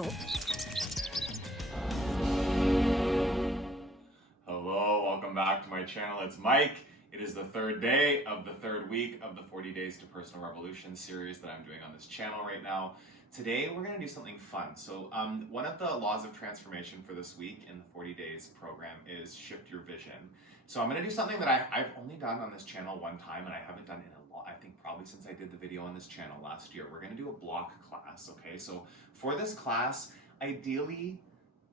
channel. Hello, welcome back to my channel. It's Mike. It is the third day of the third week of the 40 Days to Personal Revolution series that I'm doing on this channel right now. Today we're going to do something fun. So one of the laws of transformation for this week in the 40 Days program is shift your vision. So I'm going to do something that I've only done on this channel one time, and I haven't done in a lot, I think probably since I did the video on this channel last year. We're going to do a block class, okay? So for this class, ideally,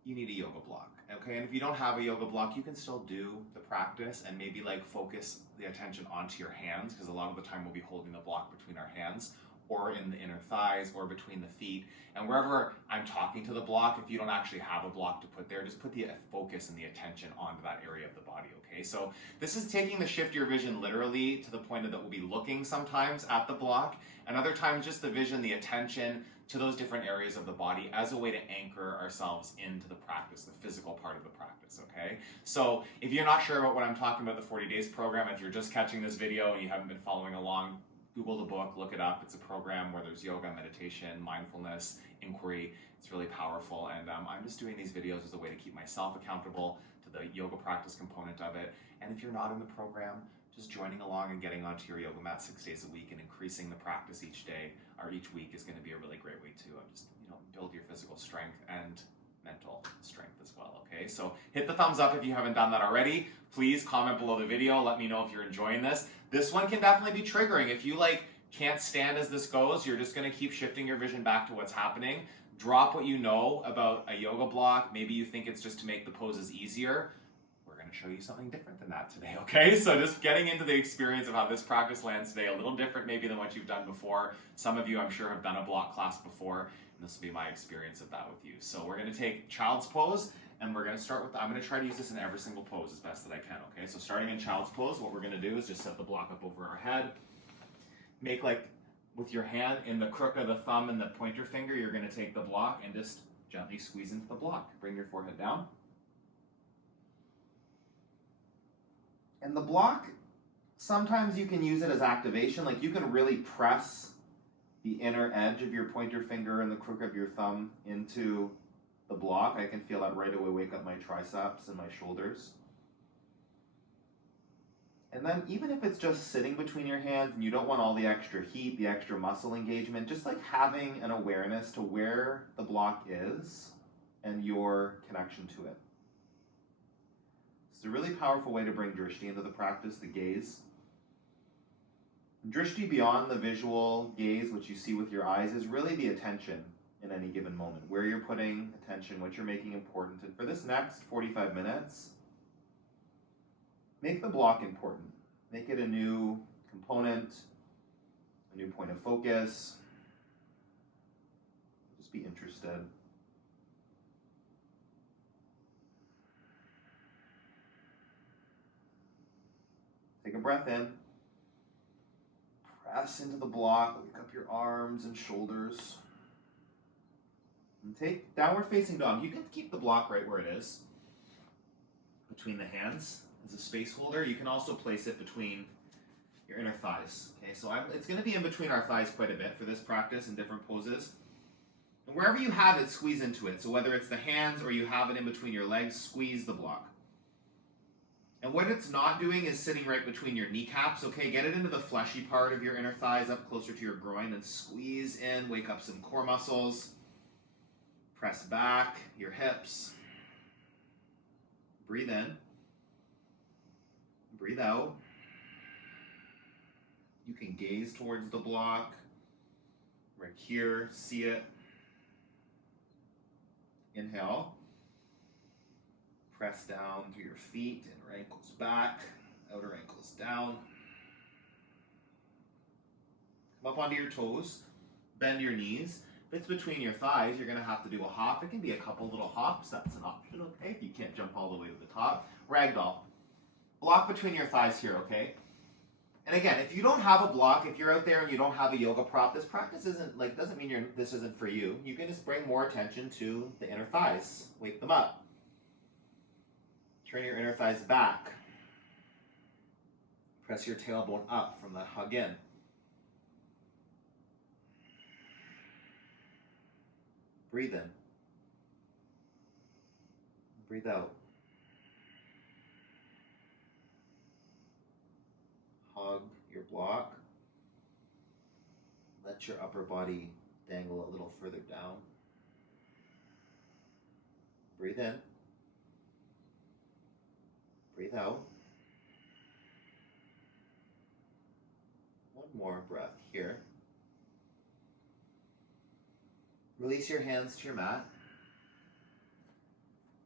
you need a yoga block, okay? And if you don't have a yoga block, you can still do the practice and maybe like focus the attention onto your hands, because a lot of the time we'll be holding the block between our hands or in the inner thighs or between the feet. And wherever I'm talking to the block, if you don't actually have a block to put there, just put the focus and the attention onto that area of the body, okay? So this is taking the shift your vision literally to the point that we'll be looking sometimes at the block, and other times just the vision, the attention to those different areas of the body as a way to anchor ourselves into the practice, the physical part of the practice, okay? So if you're not sure about what I'm talking about, the 40 Days program, if you're just catching this video and you haven't been following along, Google the book, look it up. It's a program where there's yoga, meditation, mindfulness, inquiry. It's really powerful, and I'm just doing these videos as a way to keep myself accountable to the yoga practice component of it. And if you're not in the program, just joining along and getting onto your yoga mat 6 days a week and increasing the practice each day or each week is going to be a really great way to just build your physical strength and mental strength as well, okay? So hit the thumbs up if you haven't done that already. Please comment below the video. Let me know if you're enjoying this. This one can definitely be triggering. If you can't stand as this goes, you're just going to keep shifting your vision back to what's happening. Drop what you know about a yoga block. Maybe you think it's just to make the poses easier. We're going to show you something different than that today, okay? So just getting into the experience of how this practice lands today, a little different maybe than what you've done before. Some of you, I'm sure, have done a block class before, and this will be my experience of that with you. So we're going to take child's pose, and we're going to start with, I'm going to try to use this in every single pose as best that I can, okay? So starting in child's pose, what we're going to do is just set the block up over our head. Make with your hand in the crook of the thumb and the pointer finger, you're going to take the block and just gently squeeze into the block. Bring your forehead down. And the block, sometimes you can use it as activation. Like you can really press the inner edge of your pointer finger and the crook of your thumb into the block. I can feel that right away wake up my triceps and my shoulders. And then even if it's just sitting between your hands and you don't want all the extra heat, the extra muscle engagement, just like having an awareness to where the block is and your connection to it. It's a really powerful way to bring drishti into the practice, the gaze. Drishti beyond the visual gaze, which you see with your eyes, is really the attention in any given moment, where you're putting attention, what you're making important. And for this next 45 minutes, make the block important. Make it a new component, a new point of focus. Just be interested. Take a breath in. Press into the block, wake up your arms and shoulders. And take downward facing dog. You can keep the block right where it is, between the hands as a space holder. You can also place it between your inner thighs. Okay, so it's going to be in between our thighs quite a bit for this practice in different poses. And wherever you have it, squeeze into it. So whether it's the hands or you have it in between your legs, squeeze the block. And what it's not doing is sitting right between your kneecaps, okay? Get it into the fleshy part of your inner thighs, up closer to your groin, and squeeze in, wake up some core muscles. Press back your hips. Breathe in. Breathe out. You can gaze towards the block. Right here, see it. Inhale. Press down through your feet, inner ankles back, outer ankles down. Come up onto your toes, bend your knees. If it's between your thighs, you're going to have to do a hop. It can be a couple little hops, that's an option, okay? If you can't jump all the way to the top. Ragdoll. Block between your thighs here, okay? And again, if you don't have a block, if you're out there and you don't have a yoga prop, this practice isn't, doesn't mean this isn't for you. You can just bring more attention to the inner thighs. Wake them up. Turn your inner thighs back. Press your tailbone up from that hug in. Breathe in. Breathe out. Hug your block. Let your upper body dangle a little further down. Breathe in. Breathe out. One more breath here. Release your hands to your mat.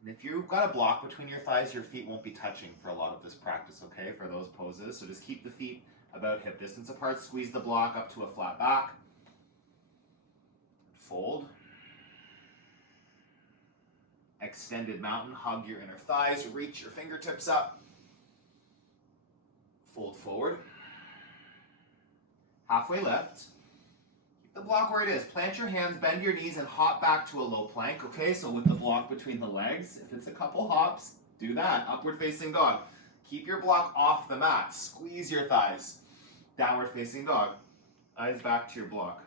And if you've got a block between your thighs, your feet won't be touching for a lot of this practice, okay, for those poses. So just keep the feet about hip distance apart. Squeeze the block up to a flat back. Fold. Extended mountain. Hug your inner thighs. Reach your fingertips up. Fold forward. Halfway lift. Keep the block where it is. Plant your hands, bend your knees, and hop back to a low plank, okay? So with the block between the legs, if it's a couple hops, do that. Upward facing dog. Keep your block off the mat. Squeeze your thighs. Downward facing dog. Eyes back to your block.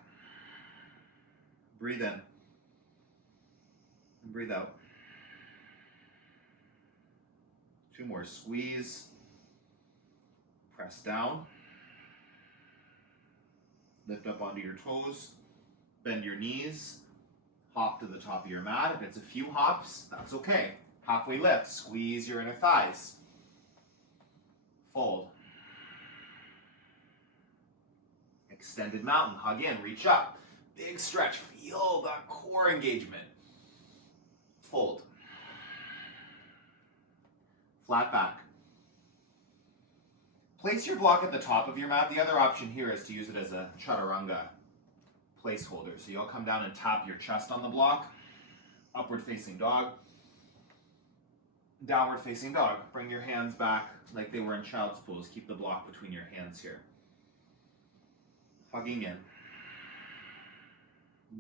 Breathe in. And breathe out. Two more. Squeeze. Press down. Lift up onto your toes. Bend your knees. Hop to the top of your mat. If it's a few hops, that's okay. Halfway lift. Squeeze your inner thighs. Fold. Extended mountain. Hug in. Reach up. Big stretch. Feel that core engagement. Fold. Flat back. Place your block at the top of your mat. The other option here is to use it as a chaturanga placeholder. So you'll come down and tap your chest on the block. Upward facing dog. Downward facing dog. Bring your hands back like they were in child's pose. Keep the block between your hands here. Hugging in.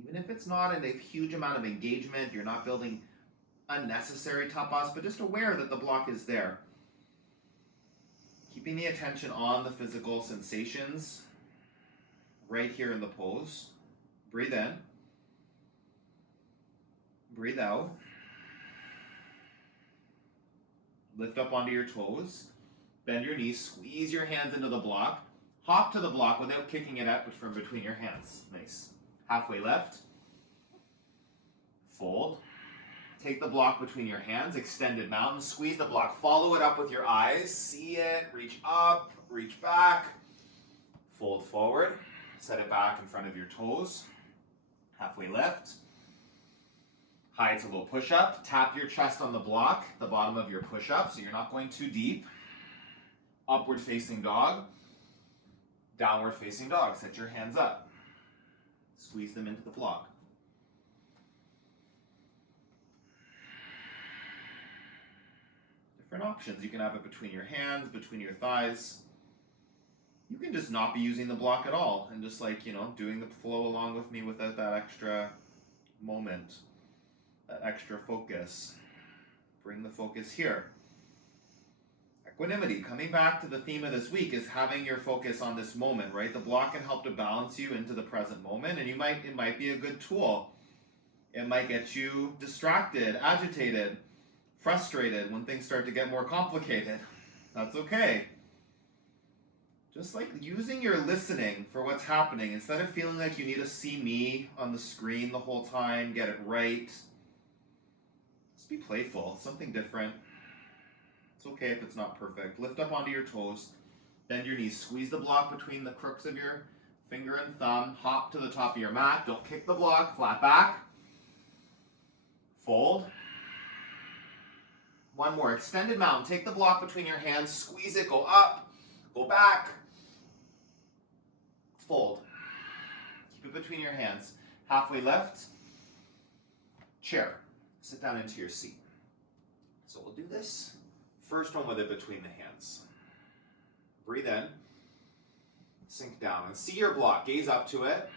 Even if it's not a huge amount of engagement, you're not building unnecessary tapas, but just aware that the block is there. Keeping the attention on the physical sensations right here in the pose. Breathe in. Breathe out. Lift up onto your toes. Bend your knees. Squeeze your hands into the block. Hop to the block without kicking it up, but from between your hands. Nice. Halfway left. Fold. Take the block between your hands. Extended mountain. Squeeze the block. Follow it up with your eyes. See it. Reach up. Reach back. Fold forward. Set it back in front of your toes. Halfway lift. High to low push-up. Tap your chest on the block, the bottom of your push-up, so you're not going too deep. Upward facing dog. Downward facing dog. Set your hands up. Squeeze them into the block. Different options. You can have it between your hands, between your thighs. You can just not be using the block at all and just doing the flow along with me without that extra moment, that extra focus. Bring the focus here. Equanimity, coming back to the theme of this week, is having your focus on this moment, right? The block can help to balance you into the present moment, and it might be a good tool. It might get you distracted, agitated, frustrated when things start to get more complicated. That's okay. Just using your listening for what's happening, instead of feeling like you need to see me on the screen the whole time, get it right. Just be playful, something different. It's okay if it's not perfect. Lift up onto your toes, bend your knees, squeeze the block between the crooks of your finger and thumb, hop to the top of your mat, don't kick the block, flat back, fold. One more, extended mountain, take the block between your hands, squeeze it, go up, go back, fold. Keep it between your hands. Halfway lift, chair, sit down into your seat. So we'll do this. First one with it between the hands. Breathe in, sink down, and see your block. Gaze up to it.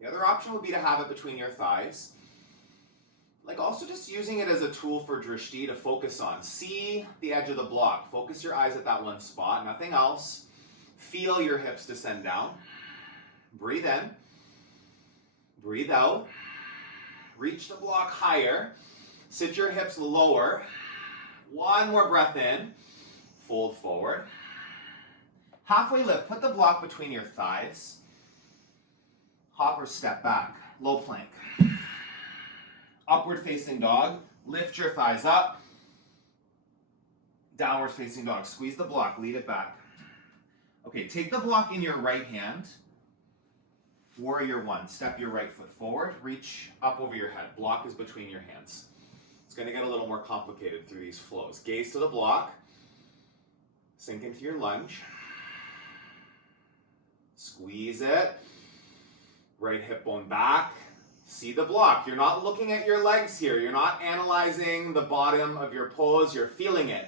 The other option would be to have it between your thighs. Also just using it as a tool for drishti to focus on. See the edge of the block. Focus your eyes at that one spot, nothing else. Feel your hips descend down. Breathe in. Breathe out. Reach the block higher. Sit your hips lower. One more breath in. Fold forward. Halfway lift. Put the block between your thighs. Hop or step back. Low plank. Upward facing dog. Lift your thighs up. Downward facing dog. Squeeze the block. Lead it back. Okay, take the block in your right hand. Warrior one. Step your right foot forward. Reach up over your head. Block is between your hands. It's going to get a little more complicated through these flows. Gaze to the block. Sink into your lunge. Squeeze it. Right hip bone back. See the block. You're not looking at your legs here. You're not analyzing the bottom of your pose. You're feeling it.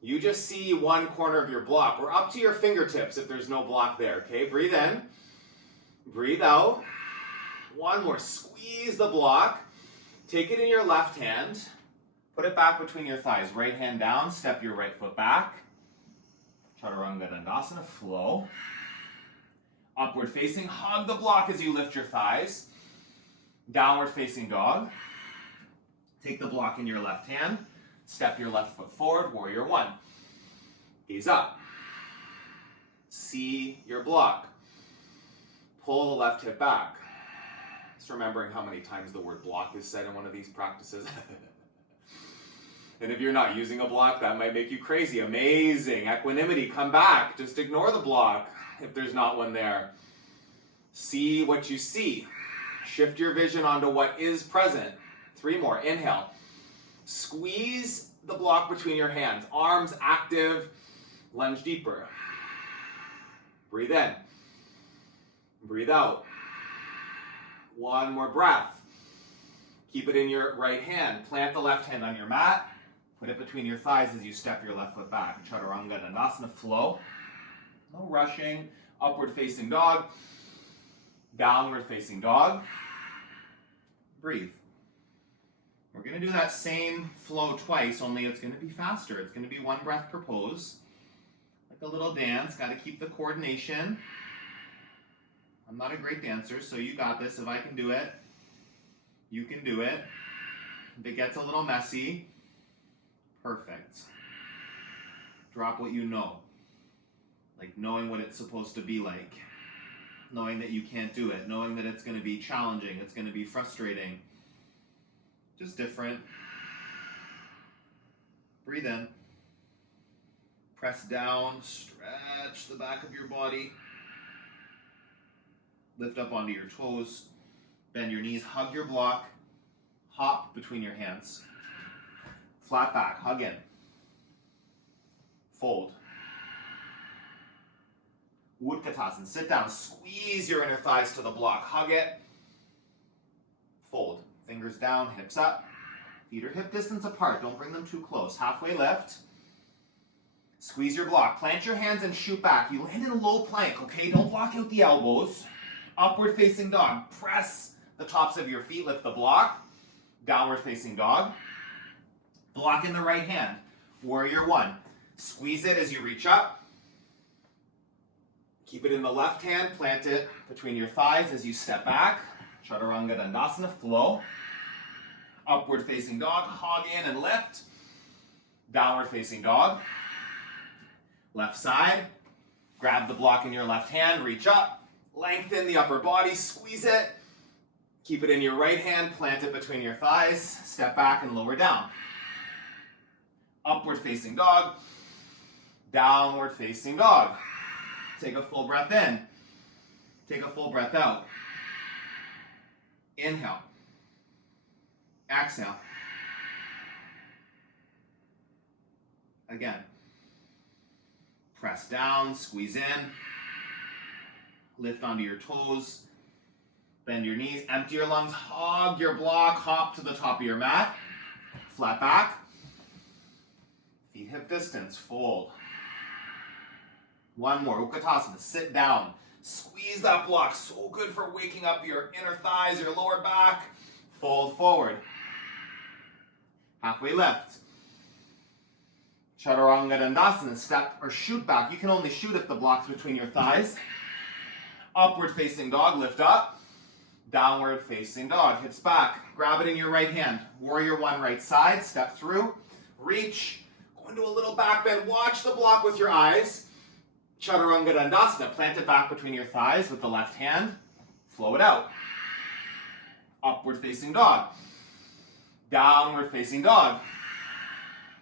You just see one corner of your block, or up to your fingertips if there's no block there. Okay, breathe in. Breathe out. One more. Squeeze the block. Take it in your left hand. Put it back between your thighs. Right hand down. Step your right foot back. Chaturanga Dandasana. Flow. Upward facing. Hug the block as you lift your thighs. Downward facing dog. Take the block in your left hand. Step your left foot forward. Warrior one. Gaze up. See your block. Pull the left hip back. Just remembering how many times the word block is said in one of these practices. And if you're not using a block, that might make you crazy. Amazing. Equanimity, come back. Just ignore the block if there's not one there. See what you see. Shift your vision onto what is present. 3 more. Inhale. Squeeze the block between your hands. Arms active. Lunge deeper. Breathe in. Breathe out. One more breath. Keep it in your right hand. Plant the left hand on your mat. Put it between your thighs as you step your left foot back. Chaturanga Dandasana. Flow. No rushing. Upward facing dog. Downward facing dog. Breathe. We're going to do that same flow twice, only it's going to be faster. It's going to be 1 breath per pose. Like a little dance. Got to keep the coordination. I'm not a great dancer, so you got this. If I can do it, you can do it. If it gets a little messy, perfect. Drop what you know. Like knowing what it's supposed to be like. Knowing that you can't do it. Knowing that it's going to be challenging. It's going to be frustrating. Just different. Breathe in. Press down. Stretch the back of your body. Lift up onto your toes. Bend your knees. Hug your block. Hop between your hands. Flat back. Hug in. Fold. Utkatasana. Sit down. Squeeze your inner thighs to the block. Hug it. Fold. Fingers down, hips up. Feet are hip distance apart. Don't bring them too close. Halfway lift. Squeeze your block. Plant your hands and shoot back. You land in a low plank, okay? Don't block out the elbows. Upward facing dog. Press the tops of your feet. Lift the block. Downward facing dog. Block in the right hand. Warrior one. Squeeze it as you reach up. Keep it in the left hand. Plant it between your thighs as you step back. Chaturanga Dandasana. Flow. Upward facing dog. Hog in and lift. Downward facing dog. Left side. Grab the block in your left hand. Reach up. Lengthen the upper body. Squeeze it. Keep it in your right hand. Plant it between your thighs. Step back and lower down. Upward facing dog. Downward facing dog. Take a full breath in. Take a full breath out. Inhale. Exhale. Again. Press down, squeeze in. Lift onto your toes. Bend your knees, empty your lungs, hug your block, hop to the top of your mat. Flat back. Feet hip distance, fold. One more, Utkatasana, sit down. Squeeze that block, so good for waking up your inner thighs, your lower back. Fold forward. Halfway lift. Chaturanga Dandasana, step or shoot back. You can only shoot if the block's between your thighs. Upward facing dog, lift up. Downward facing dog. Hips back. Grab it in your right hand. Warrior one, right side. Step through. Reach. Go into a little back bend. Watch the block with your eyes. Chaturanga Dandasana. Plant it back between your thighs with the left hand. Flow it out. Upward facing dog. Downward facing dog.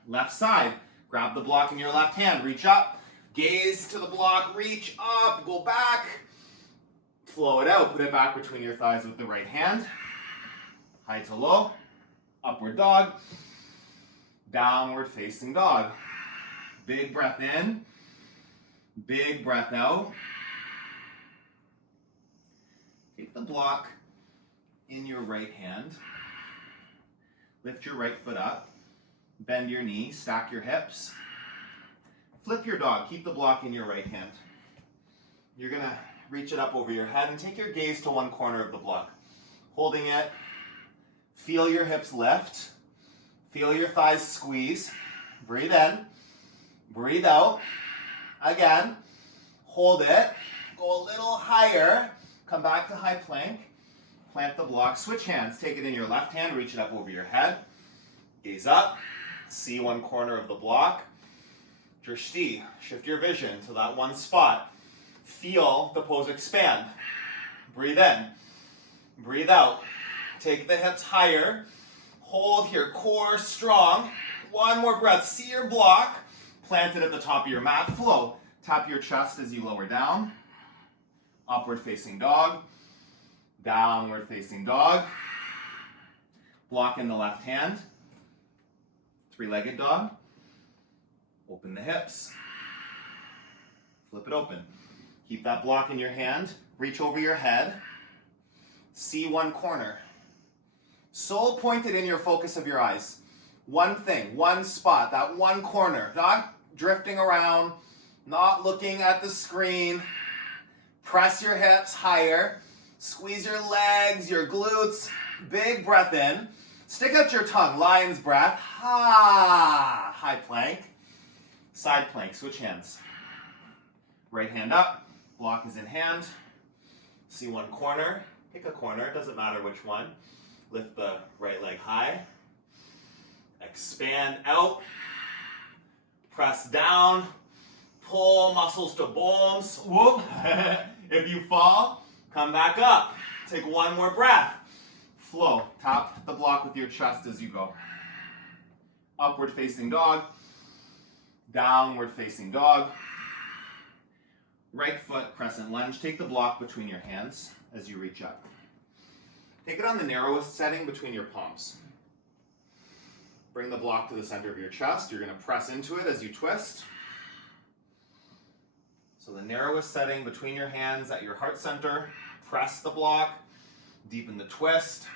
Left side. Grab the block in your left hand. Reach up. Gaze to the block. Reach up. Go back. Flow it out. Put it back between your thighs with the right hand. High to low. Upward dog. Downward facing dog. Big breath in. Big breath out. Take the block in your right hand. Lift your right foot up. Bend your knee. Stack your hips. Flip your dog. Keep the block in your right hand. You're going to reach it up over your head and take your gaze to one corner of the block. Holding it. Feel your hips lift. Feel your thighs squeeze. Breathe in. Breathe out. Again. Hold it. Go a little higher. Come back to high plank. Plant the block. Switch hands. Take it in your left hand. Reach it up over your head. Gaze up. See one corner of the block. Drishti. Shift your vision to that one spot. Feel the pose expand. Breathe in. Breathe out. Take the hips higher. Hold here. Core strong. One more breath. See your block. Plant it at the top of your mat. Flow. Tap your chest as you lower down. Upward facing dog. Downward facing dog. Block in the left hand. Three-legged dog. Open the hips. Flip it open. Keep that block in your hand. Reach over your head. See one corner. Soul pointed in your focus of your eyes. One thing, one spot, that one corner. Not drifting around, not looking at the screen. Press your hips higher. Squeeze your legs, your glutes. Big breath in. Stick out your tongue, lion's breath. Ha! High plank. Side plank, switch hands. Right hand up. Block is in hand. See one corner. Pick a corner, it doesn't matter which one. Lift the right leg high. Expand out. Press down. Pull muscles to bones. Whoop. If you fall, come back up. Take one more breath. Flow. Tap the block with your chest as you go. Upward facing dog. Downward facing dog. Right foot, crescent lunge. Take the block between your hands as you reach up. Take it on the narrowest setting between your palms. Bring the block to the center of your chest. You're going to press into it as you twist. So the narrowest setting between your hands at your heart center. Press the block. Deepen the twist.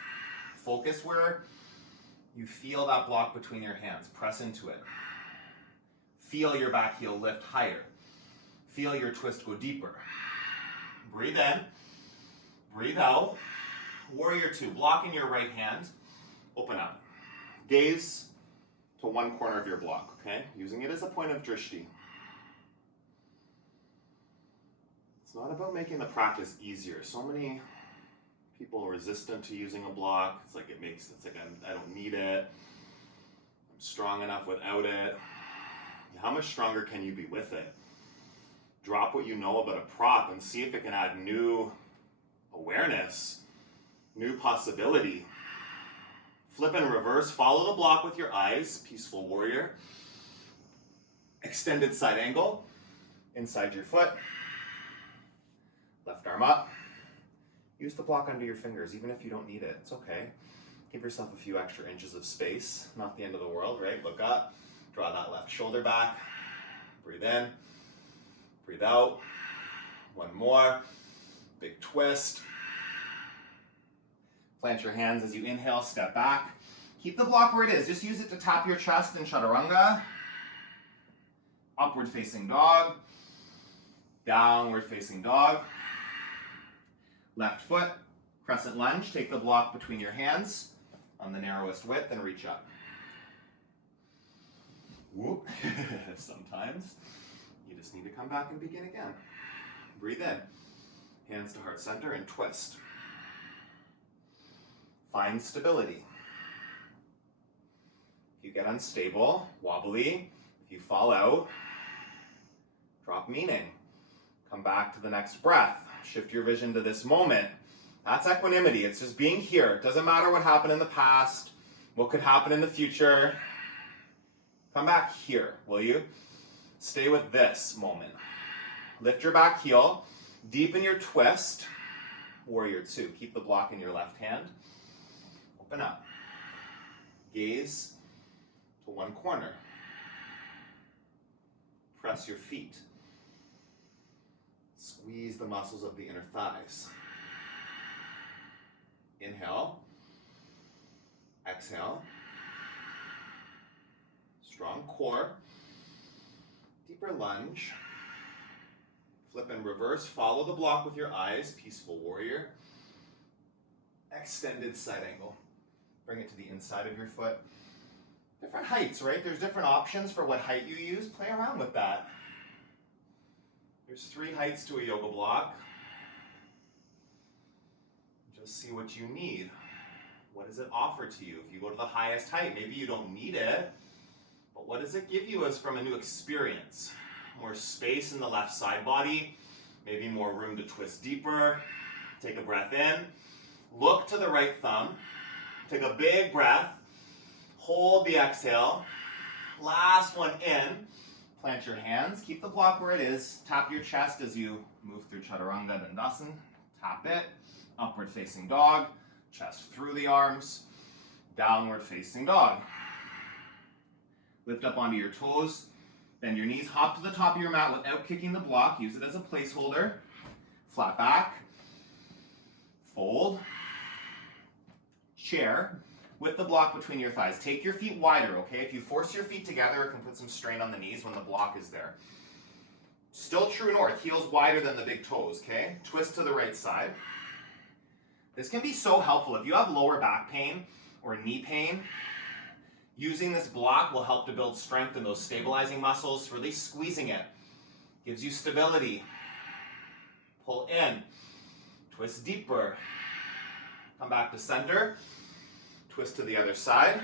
Focus where you feel that block between your hands. Press into it. Feel your back heel lift higher. Feel your twist go deeper. Breathe in. Breathe out. Warrior two. Block in your right hand. Open up. Gaze to one corner of your block, okay? Using it as a point of drishti. It's not about making the practice easier. So many people are resistant to using a block. It's like I don't need it. I'm strong enough without it. How much stronger can you be with it? Drop what you know about a prop and see if it can add new awareness, new possibility. Flip and reverse. Follow the block with your eyes. Peaceful warrior. Extended side angle. Inside your foot. Left arm up. Use the block under your fingers, even if you don't need it. It's okay. Give yourself a few extra inches of space. Not the end of the world, right? Look up. Draw that left shoulder back. Breathe in. Breathe out. One more. Big twist. Plant your hands as you inhale, step back. Keep the block where it is. Just use it to tap your chest in chaturanga. Upward facing dog. Downward facing dog. Left foot, crescent lunge. Take the block between your hands on the narrowest width and reach up. Whoop. Sometimes you just need to come back and begin again. Breathe in. Hands to heart center and twist. Find stability. If you get unstable, wobbly, if you fall out, drop meaning. Come back to the next breath. Shift your vision to this moment. That's equanimity. It's just being here. It doesn't matter what happened in the past, what could happen in the future. Come back here, will you? Stay with this moment. Lift your back heel. Deepen your twist. Warrior two. Keep the block in your left hand. Open up. Gaze to one corner. Press your feet. Squeeze the muscles of the inner thighs. Inhale. Exhale. Strong core. Deeper lunge. Flip and reverse. Follow the block with your eyes. Peaceful warrior. Extended side angle. Bring it to the inside of your foot. Different heights, right? There's different options for what height you use. Play around with that. There's 3 heights to a yoga block. Just see what you need. What does it offer to you? If you go to the highest height, maybe you don't need it, but what does it give you as from a new experience? More space in the left side body, maybe more room to twist deeper. Take a breath in. Look to the right thumb. Take a big breath. Hold the exhale. Last one in. Plant your hands. Keep the block where it is. Tap your chest as you move through Chaturanga Dandasana. Tap it. Upward facing dog. Chest through the arms. Downward facing dog. Lift up onto your toes. Bend your knees. Hop to the top of your mat without kicking the block. Use it as a placeholder. Flat back. Fold. Chair. With the block between your thighs. Take your feet wider, okay? If you force your feet together, it can put some strain on the knees when the block is there. Still true north. Heels wider than the big toes, okay? Twist to the right side. This can be so helpful. If you have lower back pain or knee pain, using this block will help to build strength in those stabilizing muscles. Really squeezing it. Gives you stability. Pull in. Twist deeper. Come back to center. Twist to the other side.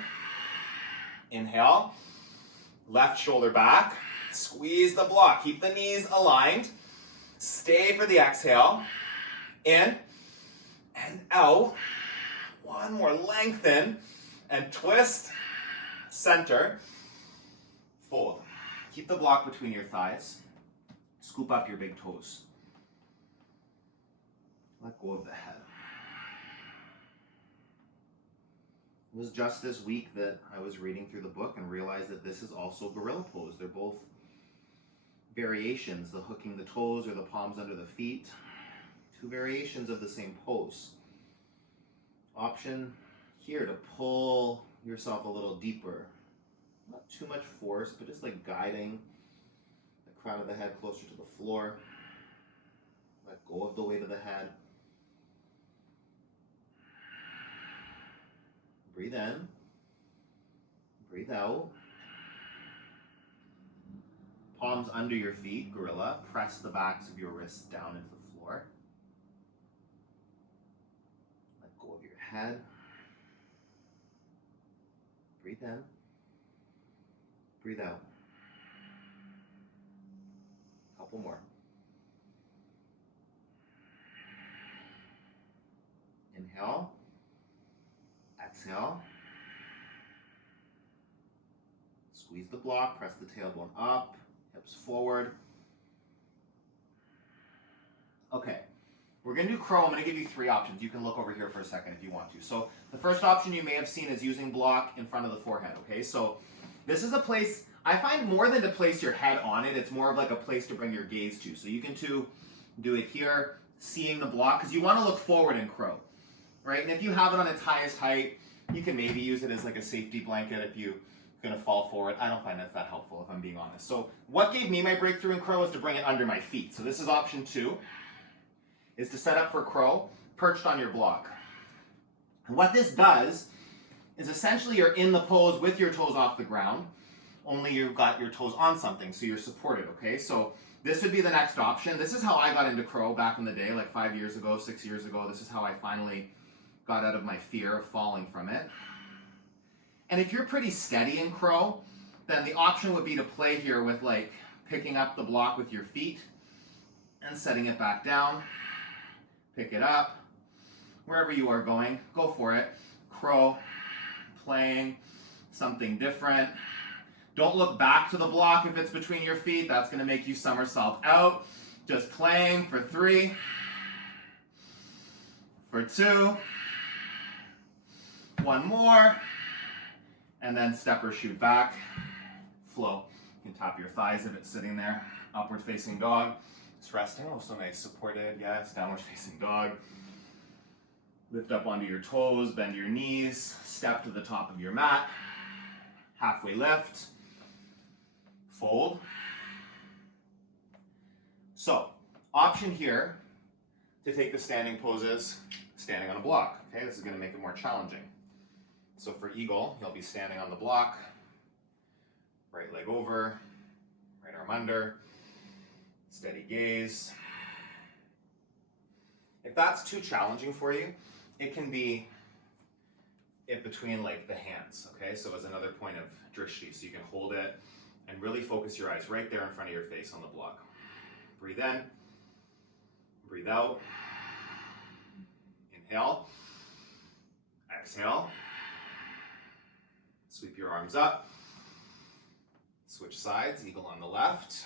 Inhale. Left shoulder back. Squeeze the block. Keep the knees aligned. Stay for the exhale. In and out. One more. Lengthen and twist. Center. Fold. Keep the block between your thighs. Scoop up your big toes. Let go of the head. It was just this week that I was reading through the book and realized that this is also gorilla pose. They're both variations, the hooking the toes or the palms under the feet. 2 variations of the same pose. Option here to pull yourself a little deeper. Not too much force, but just like guiding the crown of the head closer to the floor. Let go of the weight of the head. Breathe in, breathe out. Palms under your feet, gorilla. Press the backs of your wrists down into the floor. Let go of your head. Breathe in, breathe out. Couple more. Inhale. Exhale. Squeeze the block, press the tailbone up, hips forward. Okay, we're going to do crow. I'm going to give you 3 options. You can look over here for a second if you want to. So the first option you may have seen is using block in front of the forehead, okay? So this is a place, I find more than to place your head on it, it's more of like a place to bring your gaze to. So you can do it here, seeing the block, because you want to look forward in crow, right? And if you have it on its highest height, you can maybe use it as like a safety blanket if you're going to fall forward. I don't find that's that helpful if I'm being honest. So what gave me my breakthrough in crow is to bring it under my feet. So this is option 2, is to set up for crow, perched on your block. And what this does is essentially you're in the pose with your toes off the ground, only you've got your toes on something, so you're supported, okay? So this would be the next option. This is how I got into crow back in the day, like 5 years ago, 6 years ago. This is how I finally got out of my fear of falling from it. And if you're pretty steady in crow, then the option would be to play here with like picking up the block with your feet and setting it back down. Pick it up. Wherever you are going, go for it. Crow, playing something different. Don't look back to the block if it's between your feet. That's going to make you somersault out. Just playing for 3, for 2, 1 more, and then step or shoot back. Flow. You can tap your thighs if it's sitting there. Upward facing dog. It's resting. Oh, so nice. Supported. Yes. Downward facing dog. Lift up onto your toes. Bend your knees. Step to the top of your mat. Halfway lift. Fold. So, option here to take the standing poses, standing on a block. Okay, this is going to make it more challenging. So for eagle, you'll be standing on the block, right leg over, right arm under, steady gaze. If that's too challenging for you, it can be in between like the hands, okay? So as another point of drishti, so you can hold it and really focus your eyes right there in front of your face on the block. Breathe in, breathe out, inhale, exhale, sweep your arms up, switch sides, eagle on the left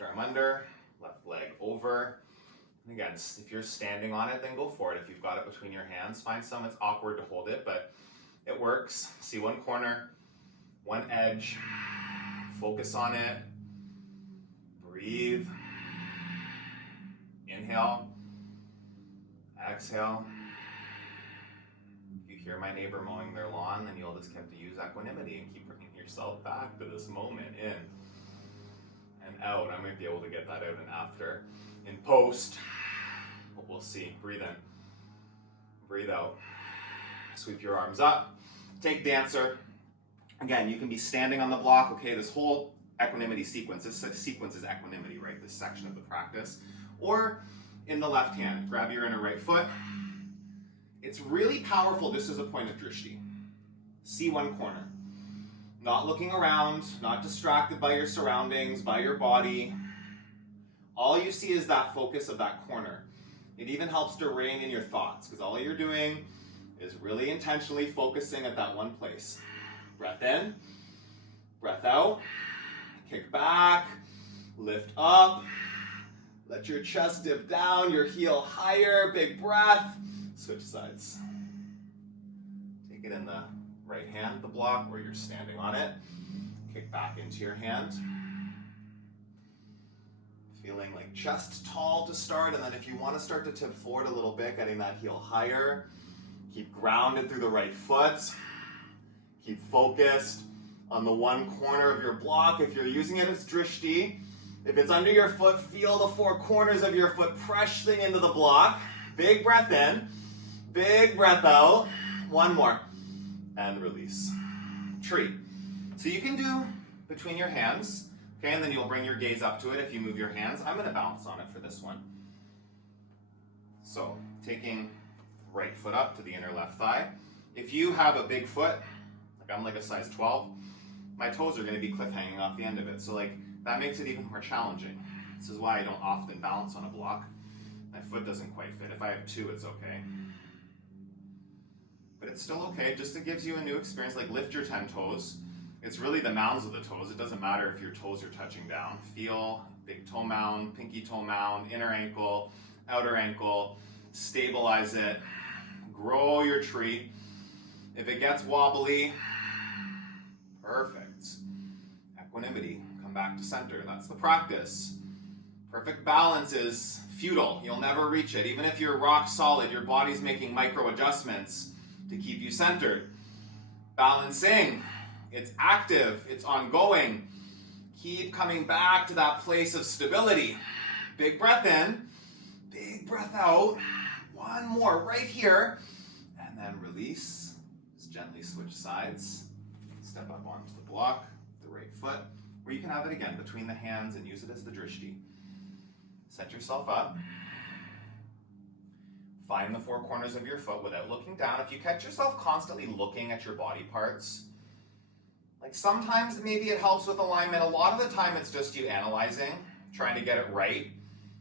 arm under, left leg over. And again, if you're standing on it, then go for it. If you've got it between your hands, find some, it's awkward to hold it, but it works. See one corner, one edge, focus on it, breathe, inhale, exhale. If you hear my neighbor mowing their lawn, then you'll just have to use equanimity and keep bringing yourself back to this moment, in and out. I might be able to get that out and after in post, but we'll see. Breathe in, breathe out, sweep your arms up, take dancer. Again, you can be standing on the block. Okay, this whole equanimity sequence, this sequence is equanimity, right? This section of the practice. Or in the left hand, grab your inner right foot. It's really powerful just as a point of drishti. See one corner. Not looking around, not distracted by your surroundings, by your body. All you see is that focus of that corner. It even helps to rein in your thoughts, because all you're doing is really intentionally focusing at that one place. Breath in, breath out, kick back, lift up, let your chest dip down, your heel higher, big breath, switch sides. Take it in the right hand, the block, where you're standing on it, kick back into your hand. Feeling like chest tall to start, and then if you want to start to tip forward a little bit, getting that heel higher, keep grounded through the right foot. Keep focused on the one corner of your block. If you're using it as drishti, if it's under your foot, feel the 4 corners of your foot pressing into the block. Big breath in, big breath out. One more, and release. Tree. So you can do between your hands, okay, and then you'll bring your gaze up to it if you move your hands. I'm going to bounce on it for this one. So taking right foot up to the inner left thigh. If you have a big foot, I'm like a size 12, my toes are going to be cliff hanging off the end of it. So like that makes it even more challenging. This is why I don't often balance on a block. My foot doesn't quite fit. If I have 2, it's okay. But it's still okay, just it gives you a new experience. Like lift your 10 toes. It's really the mounds of the toes. It doesn't matter if your toes are touching down. Feel big toe mound, pinky toe mound, inner ankle, outer ankle. Stabilize it. Grow your tree. If it gets wobbly, perfect. Equanimity, come back to center. That's the practice. Perfect balance is futile. You'll never reach it. Even if you're rock solid, your body's making micro adjustments to keep you centered. Balancing, it's active, it's ongoing. Keep coming back to that place of stability. Big breath in, big breath out. One more right here, and then release. Gently switch sides, step up onto the block, the right foot, or you can have it again between the hands and use it as the drishti. Set yourself up. Find the four corners of your foot without looking down. If you catch yourself constantly looking at your body parts, like sometimes maybe it helps with alignment. A lot of the time it's just you analyzing, trying to get it right.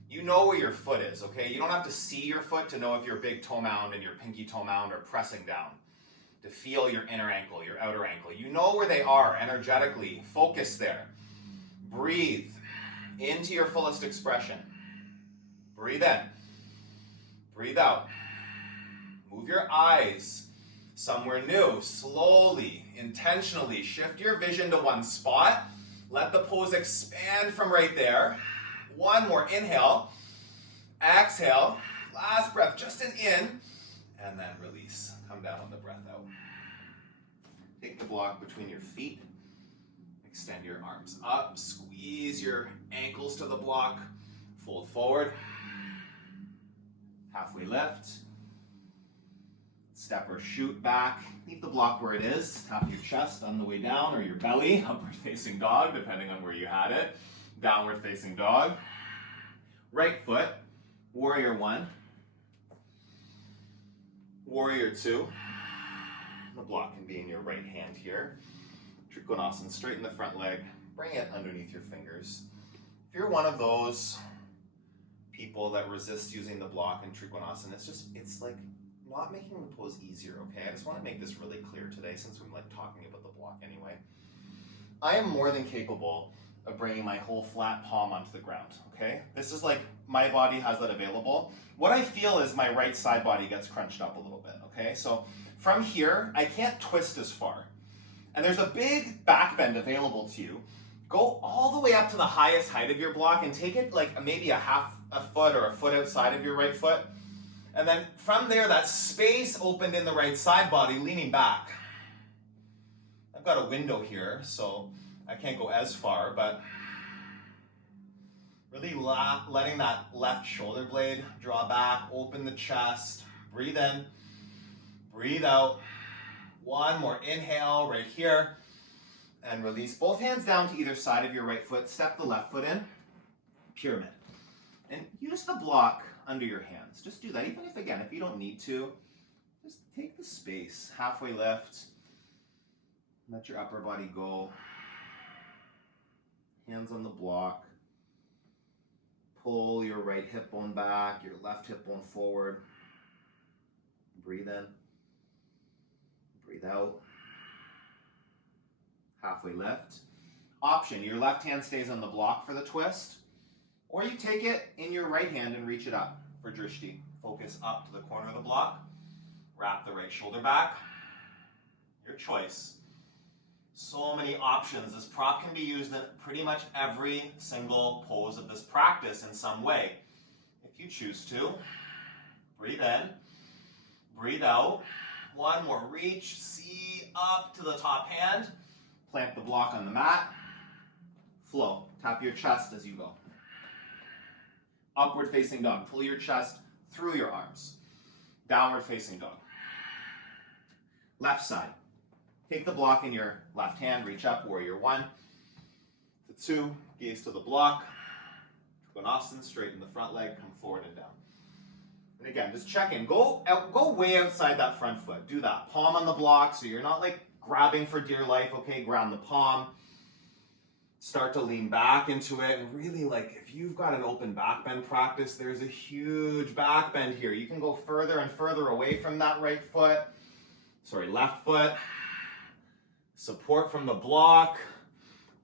You know where your foot is, okay? You don't have to see your foot to know if your big toe mound and your pinky toe mound are pressing down, to feel your inner ankle, your outer ankle. You know where they are energetically. Focus there. Breathe into your fullest expression. Breathe in. Breathe out. Move your eyes somewhere new. Slowly, intentionally shift your vision to one spot. Let the pose expand from right there. One more inhale. Exhale. Last breath, just an in. And then release. Come down on the breath out. Take the block between your feet. Extend your arms up. Squeeze your ankles to the block. Fold forward. Halfway lift. Step or shoot back. Leave the block where it is. Tap your chest on the way down or your belly. Upward facing dog, depending on where you had it. Downward facing dog. Right foot. Warrior one. Warrior two. The block can be in your right hand here. Trikonasana, straighten the front leg. Bring it underneath your fingers. If you're one of those people that resist using the block in Trikonasana, it's like not making the pose easier, okay? I just want to make this really clear today since we're like talking about the block anyway. I am more than capable of bringing my whole flat palm onto the ground, okay? This is like my body has that available. What I feel is my right side body gets crunched up a little bit, okay? So from here, I can't twist as far. And there's a big back bend available to you. Go all the way up to the highest height of your block and take it like maybe a foot or a foot outside of your right foot. And then from there, that space opened in the right side body, leaning back. I've got a window here, so I can't go as far, but really letting that left shoulder blade draw back, open the chest, breathe in, breathe out. One more inhale right here, and release. Both hands down to either side of your right foot. Step the left foot in, pyramid. And use the block under your hands. Just do that, even if, again, if you don't need to, just take the space. Halfway lift. Let your upper body go. Hands on the block. Pull your right hip bone back, your left hip bone forward. Breathe in. Breathe out. Halfway lift. Option, your left hand stays on the block for the twist, or you take it in your right hand and reach it up for drishti. Focus up to the corner of the block. Wrap the right shoulder back. Your choice. So many options. This prop can be used in pretty much every single pose of this practice in some way. If you choose to, breathe in, breathe out. One more reach, see up to the top hand. Plant the block on the mat. Flow. Tap your chest as you go. Upward facing dog. Pull your chest through your arms. Downward facing dog. Left side. Take the block in your left hand. Reach up. Warrior one. To two. Gaze to the block. Trikonasana. Straighten the front leg. Come forward and down. And again, just check in. Go way outside that front foot. Do that. Palm on the block so you're not like grabbing for dear life. Okay, ground the palm. Start to lean back into it. And really, like, if you've got an open back bend practice, there's a huge back bend here. You can go further and further away from that left foot. Support from the block.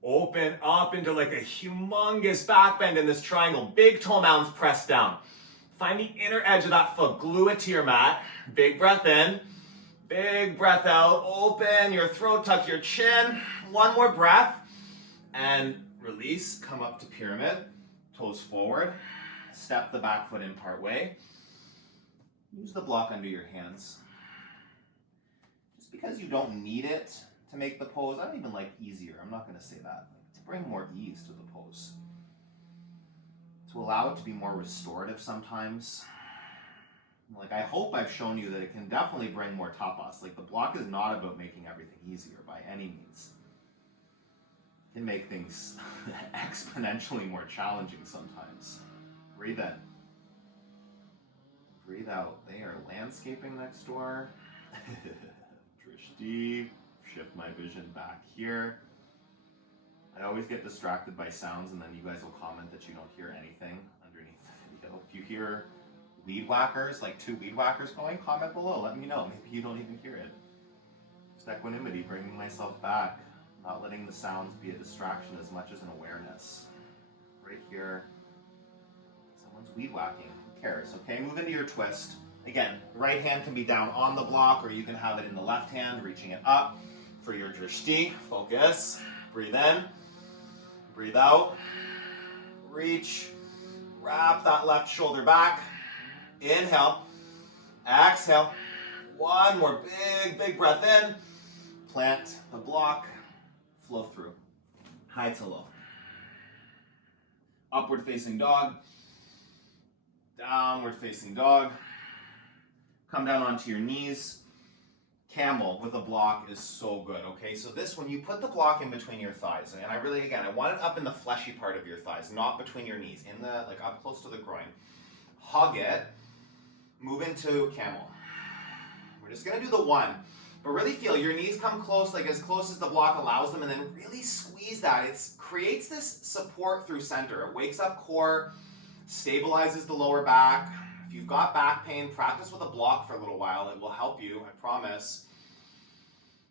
Open up into like a humongous back bend in this triangle. Big toe mounds pressed down. Find the inner edge of that foot. Glue it to your mat. Big breath in. Big breath out. Open your throat. Tuck your chin. One more breath. And release. Come up to pyramid. Toes forward. Step the back foot in part way. Use the block under your hands. Just because you don't need it to make the pose, I don't even like easier. I'm not going to say that. To bring more ease to the pose. To allow it to be more restorative sometimes. Like, I hope I've shown you that it can definitely bring more tapas. Like, the block is not about making everything easier by any means. It can make things exponentially more challenging sometimes. Breathe in. Breathe out. They are landscaping next door. Drishti. Shift my vision back here. I always get distracted by sounds, and then you guys will comment that you don't hear anything underneath the video. If you hear weed whackers, like 2 weed whackers going, comment below. Let me know. Maybe you don't even hear it. Just equanimity, bringing myself back, not letting the sounds be a distraction as much as an awareness. Right here, someone's weed whacking. Who cares? Okay, move into your twist. Again, right hand can be down on the block, or you can have it in the left hand, reaching it up for your drishti. Focus. Breathe in. Breathe out. Reach. Wrap that left shoulder back. Inhale. Exhale. One more big breath in. Plant the block. Flow through. High to low. Upward facing dog. Downward facing dog. Come down onto your knees. Camel with a block is so good, okay? So this, when you put the block in between your thighs, and I really, again, I want it up in the fleshy part of your thighs, not between your knees, in the, like up close to the groin. Hug it, move into camel. We're just gonna do the 1, but really feel your knees come close, like as close as the block allows them, and then really squeeze that. It creates this support through center. It wakes up core, stabilizes the lower back. If you've got back pain, practice with a block for a little while. It will help you, I promise.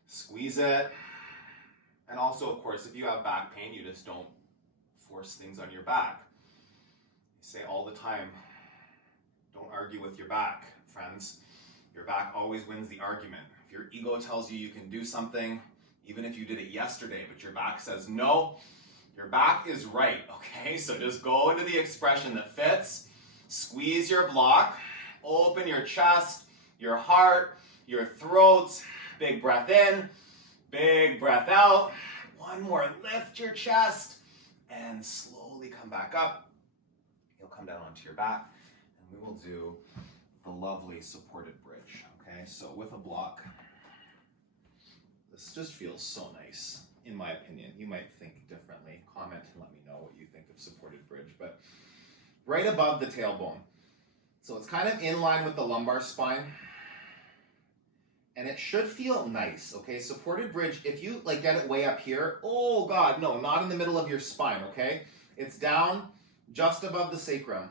Squeeze it. And also, of course, if you have back pain, you just don't force things on your back. I say all the time, don't argue with your back, friends. Your back always wins the argument. If your ego tells you you can do something, even if you did it yesterday, but your back says no, your back is right, okay? So just go into the expression that fits. Squeeze your block, open your chest, your heart, your throat. Big breath in, big breath out. One more, lift your chest and slowly come back up. You'll come down onto your back and we will do the lovely supported bridge, okay? So with a block, this just feels so nice, in my opinion. You might think differently. Comment and let me know what you think of supported bridge, but right above the tailbone. So it's kind of in line with the lumbar spine. And it should feel nice, okay? Supported bridge, if you like get it way up here, oh God, no, not in the middle of your spine, okay? It's down just above the sacrum.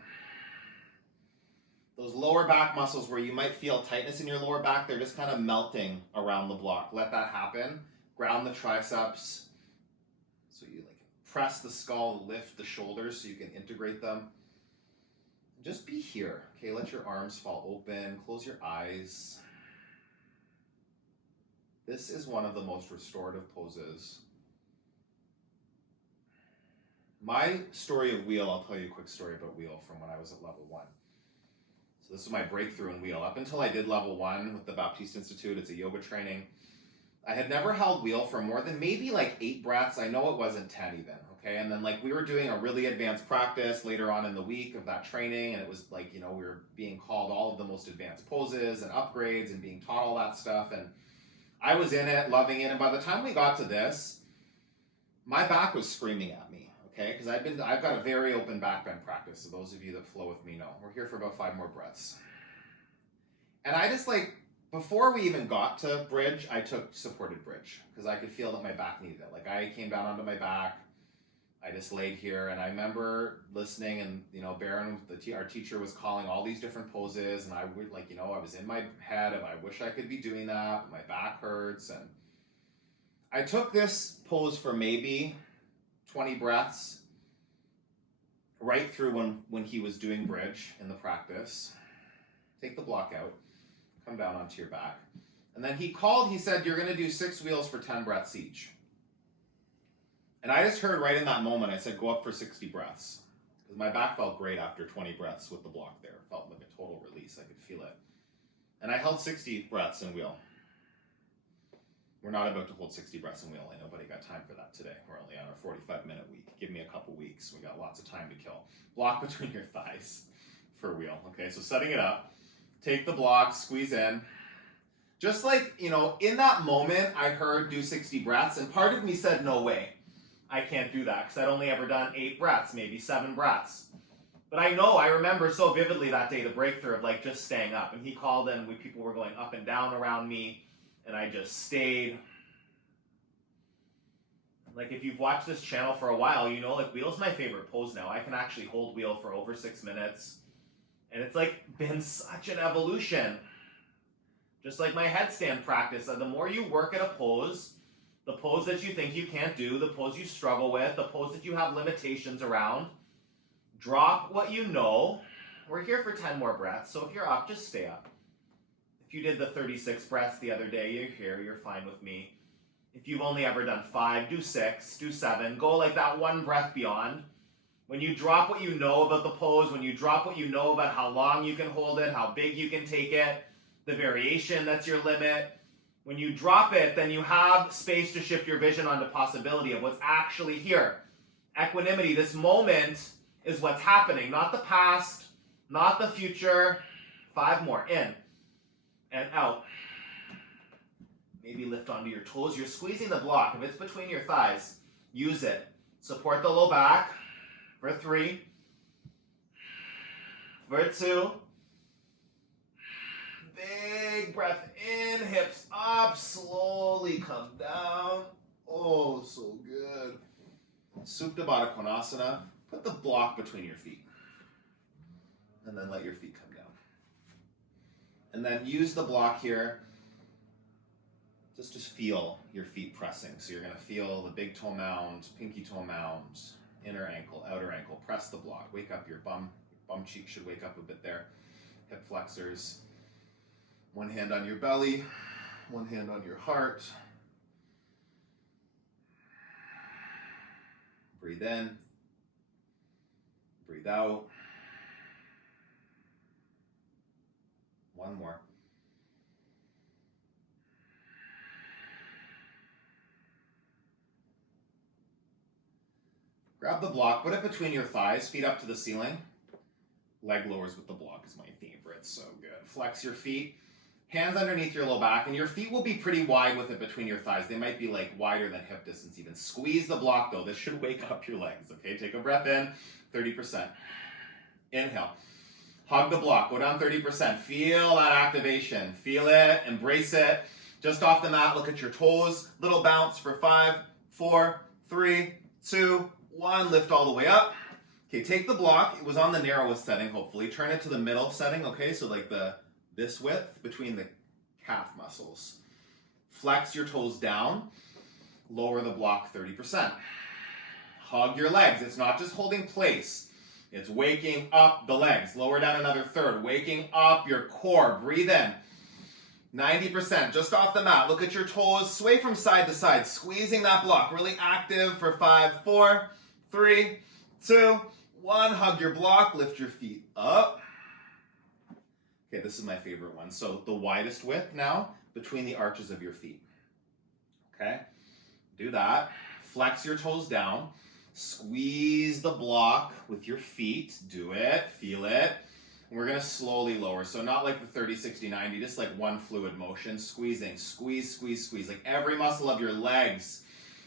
Those lower back muscles where you might feel tightness in your lower back, they're just kind of melting around the block. Let that happen. Ground the triceps. So you like press the skull, lift the shoulders so you can integrate them. Just be here, okay? Let your arms fall open, close your eyes. This is one of the most restorative poses. My story of wheel, I'll tell you a quick story about wheel from when I was at level 1. So this is my breakthrough in wheel. Up until I did level 1 with the Baptiste Institute, it's a yoga training. I had never held wheel for more than maybe like 8 breaths. I know it wasn't 10 even, okay? And then like we were doing a really advanced practice later on in the week of that training, and it was like, you know, we were being called all of the most advanced poses and upgrades and being taught all that stuff. And I was in it, loving it, and by the time we got to this, my back was screaming at me, okay? Because I've got a very open back bend practice, so those of you that flow with me know. We're here for about 5 more breaths. And I just like, before we even got to bridge, I took supported bridge, because I could feel that my back needed it. Like I came down onto my back, I just laid here, and I remember listening, and you know, Baron, our teacher, was calling all these different poses, and I would like, you know, I was in my head of I wish I could be doing that, but my back hurts, and I took this pose for maybe 20 breaths, right through when he was doing bridge in the practice. Take the block out, come down onto your back, and then he said, you're gonna do 6 wheels for 10 breaths each. And I just heard right in that moment, I said, go up for 60 breaths. Because my back felt great after 20 breaths with the block there. It felt like a total release. I could feel it. And I held 60 breaths in wheel. We're not about to hold 60 breaths in wheel. I nobody got time for that today. We're only on our 45-minute week. Give me a couple weeks. We got lots of time to kill. Block between your thighs for wheel. Okay, so setting it up. Take the block, squeeze in. Just like, you know, in that moment, I heard do 60 breaths. And part of me said, no way. I can't do that because I'd only ever done 8 breaths, maybe 7 breaths. But I remember so vividly that day, the breakthrough of like just staying up. And he called in, people were going up and down around me, and I just stayed. Like if you've watched this channel for a while, you know like wheel's my favorite pose now. I can actually hold wheel for over 6 minutes. And it's like been such an evolution. Just like my headstand practice, the more you work at a pose, the pose that you think you can't do, the pose you struggle with, the pose that you have limitations around, drop what you know. We're here for 10 more breaths, so if you're up, just stay up. If you did the 36 breaths the other day, you're here, you're fine with me. If you've only ever done 5, do 6, do 7, go like that one breath beyond. When you drop what you know about the pose, when you drop what you know about how long you can hold it, how big you can take it, the variation, that's your limit. When you drop it, then you have space to shift your vision onto possibility of what's actually here. Equanimity, this moment is what's happening, not the past, not the future. 5 more, in and out. Maybe lift onto your toes. You're squeezing the block. If it's between your thighs, use it. Support the low back for 3, for 2. Big breath in, hips up, slowly come down. Oh, so good. Supta Baddha Konasana. Put the block between your feet. And then let your feet come down. And then use the block here. Just feel your feet pressing. So you're going to feel the big toe mound, pinky toe mound, inner ankle, outer ankle. Press the block. Wake up your bum. Your bum cheek should wake up a bit there. Hip flexors. One hand on your belly. One hand on your heart. Breathe in. Breathe out. One more. Grab the block, put it between your thighs, feet up to the ceiling. Leg lowers with the block is my favorite, so good. Flex your feet, hands underneath your low back, and your feet will be pretty wide with it between your thighs. They might be like wider than hip distance even. Squeeze the block though, this should wake up your legs, okay? Take a breath in, 30%. Inhale. Hug the block, go down 30%. Feel that activation, feel it, embrace it. Just off the mat, look at your toes. Little bounce for 5, 4, 3, 2, 1, lift all the way up. Okay, take the block. It was on the narrowest setting, hopefully. Turn it to the middle setting, okay? So like this width between the calf muscles. Flex your toes down. Lower the block 30%. Hug your legs. It's not just holding place. It's waking up the legs. Lower down another third. Waking up your core. Breathe in. 90%, just off the mat. Look at your toes. Sway from side to side. Squeezing that block. Really active for 5, 4, 3, 2, 1. Hug your block. Lift your feet up. Okay, this is my favorite one. So the widest width now between the arches of your feet. Okay, do that. Flex your toes down. Squeeze the block with your feet. Do it. Feel it. We're going to slowly lower. So not like the 30, 60, 90, just like one fluid motion. Squeezing. Squeeze, squeeze, squeeze. Like every muscle of your legs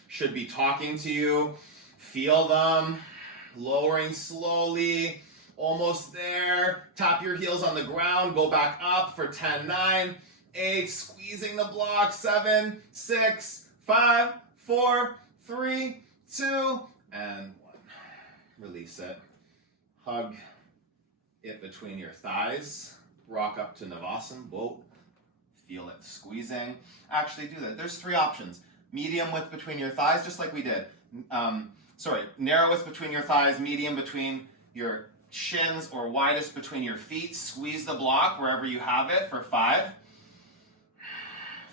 should be talking to you. Feel them. Lowering slowly. Almost there. Tap your heels on the ground. Go back up for 10, 9, 8. Squeezing the block. 7, 6, 5, 4, 3, 2, and 1. Release it. Hug it between your thighs. Rock up to Navasana. Whoa. Feel it squeezing. Actually do that. There's 3 options. Medium width between your thighs, just like we did. Narrowest between your thighs, medium between your shins, or widest between your feet. Squeeze the block wherever you have it for 5,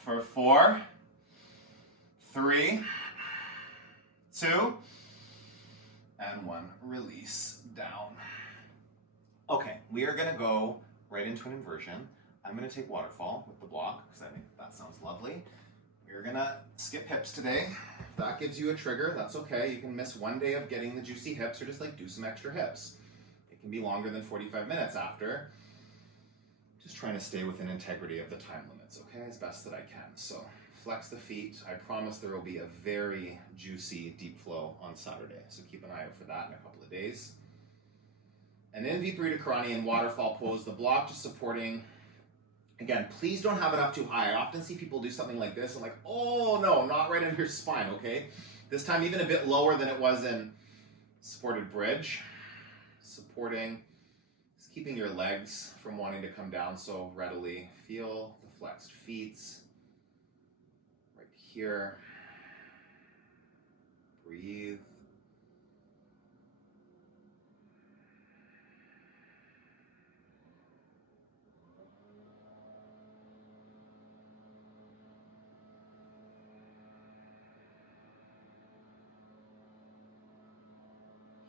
for 4, 3, 2, and 1. Release down. Okay, we are going to go right into an inversion. I'm going to take waterfall with the block because I think that sounds lovely. We're going to skip hips today. If that gives you a trigger, that's okay. You can miss one day of getting the juicy hips or just like do some extra hips. It can be longer than 45 minutes after. Just trying to stay within integrity of the time limits, okay, as best that I can. So flex the feet. I promise there will be a very juicy deep flow on Saturday. So keep an eye out for that in a couple of days. And in Viparita Karani in waterfall pose, the block just supporting. Again, please don't have it up too high. I often see people do something like this and like, oh no, not right under your spine, okay? This time even a bit lower than it was in supported bridge. Supporting, just keeping your legs from wanting to come down so readily. Feel the flexed feet right here. Breathe.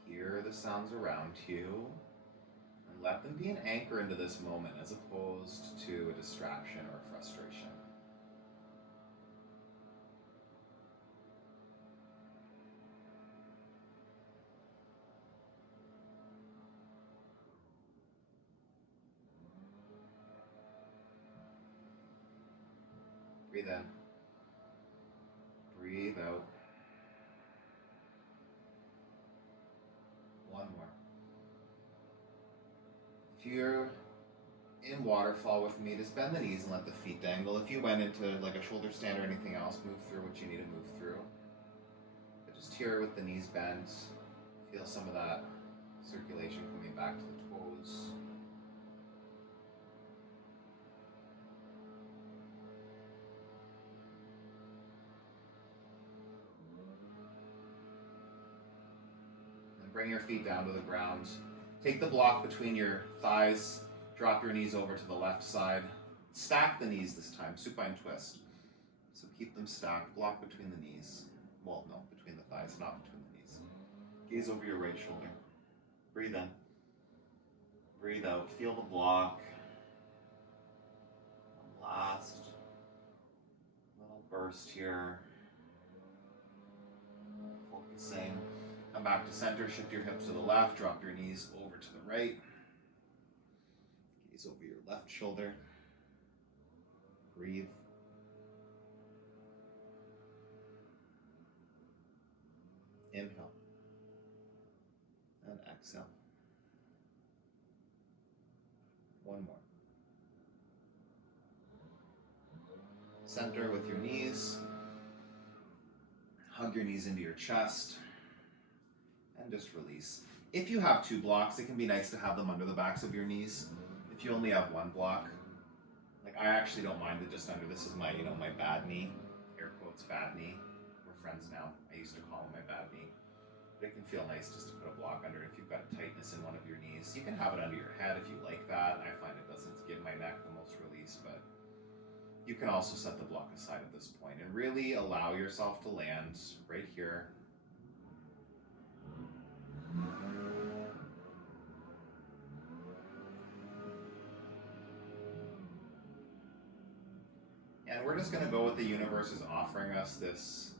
Hear the sounds around you and let them be an anchor into this moment as opposed to a distraction or a frustration. Breathe in. Breathe out. One more. If you're in waterfall with me, just bend the knees and let the feet dangle. If you went into like a shoulder stand or anything else, move through what you need to move through. But just here with the knees bent, feel some of that circulation coming back to the toes. Bring your feet down to the ground. Take the block between your thighs. Drop your knees over to the left side. Stack the knees this time, supine twist. So keep them stacked, block between the knees. Well, no, between the thighs, not between the knees. Gaze over your right shoulder. Breathe in. Breathe out. Feel the block. Last little burst here. Focusing. Come back to center, shift your hips to the left, drop your knees over to the right. Gaze over your left shoulder. Breathe. Inhale. And exhale. One more. Center with your knees. Hug your knees into your chest. And just release. If you have two blocks, it can be nice to have them under the backs of your knees. If you only have one block, like I actually don't mind it just under. This is my, my bad knee, air quotes, bad knee. We're friends now. I used to call him my bad knee. But it can feel nice just to put a block under if you've got a tightness in one of your knees. You can have it under your head if you like that. I find it doesn't give my neck the most release, but you can also set the block aside at this point and really allow yourself to land right here. And we're just gonna go with the universe is offering us this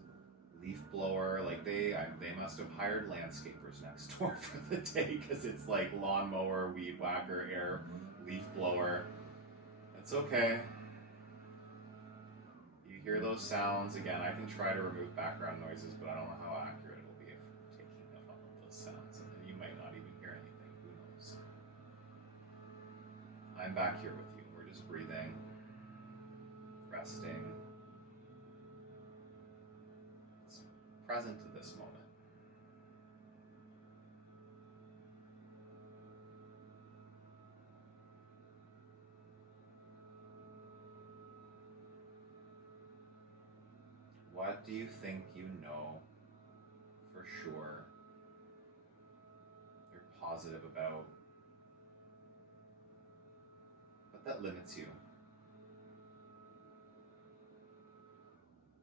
leaf blower. Like they must have hired landscapers next door for the day because it's like lawnmower, weed whacker, air, leaf blower. It's okay. You hear those sounds again. I can try to remove background noises, but I don't know how accurate it will be if taking all of those sounds, and then you might not even hear anything. Who knows? I'm back here with you. We're just breathing. Resting, it's present to this moment. What do you think you know for sure you're positive about, but that limits you?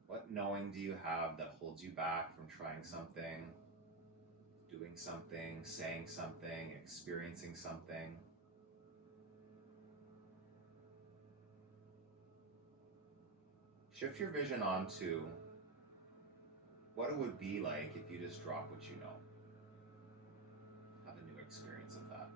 What knowing do you have that holds you back from trying something, doing something, saying something, experiencing something? Shift your vision onto what it would be like if you just drop what you know. Have a new experience of that.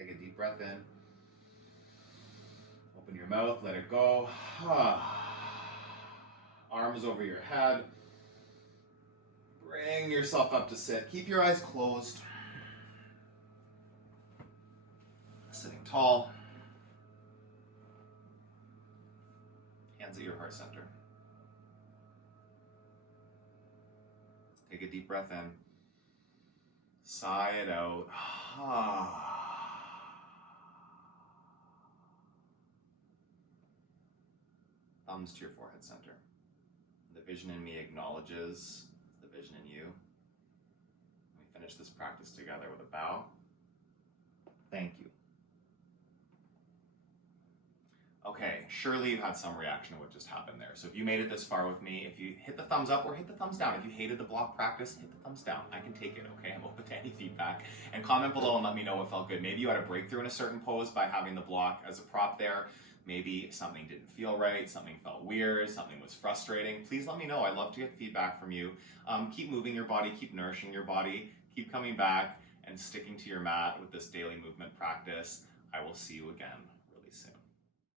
Take a deep breath in. Open your mouth, let it go. Arms over your head. Bring yourself up to sit. Keep your eyes closed. Sitting tall. Hands at your heart center. Take a deep breath in. Sigh it out. Thumbs to your forehead center. The vision in me acknowledges the vision in you. We finish this practice together with a bow. Thank you. Okay, surely you had some reaction to what just happened there. So if you made it this far with me, if you hit the thumbs up or hit the thumbs down. If you hated the block practice, hit the thumbs down. I can take it, okay? I'm open to any feedback. And comment below and let me know what felt good. Maybe you had a breakthrough in a certain pose by having the block as a prop there. Maybe something didn't feel right, something felt weird, something was frustrating. Please let me know. I'd love to get feedback from you. Keep moving your body, keep nourishing your body, keep coming back and sticking to your mat with this daily movement practice. I will see you again really soon.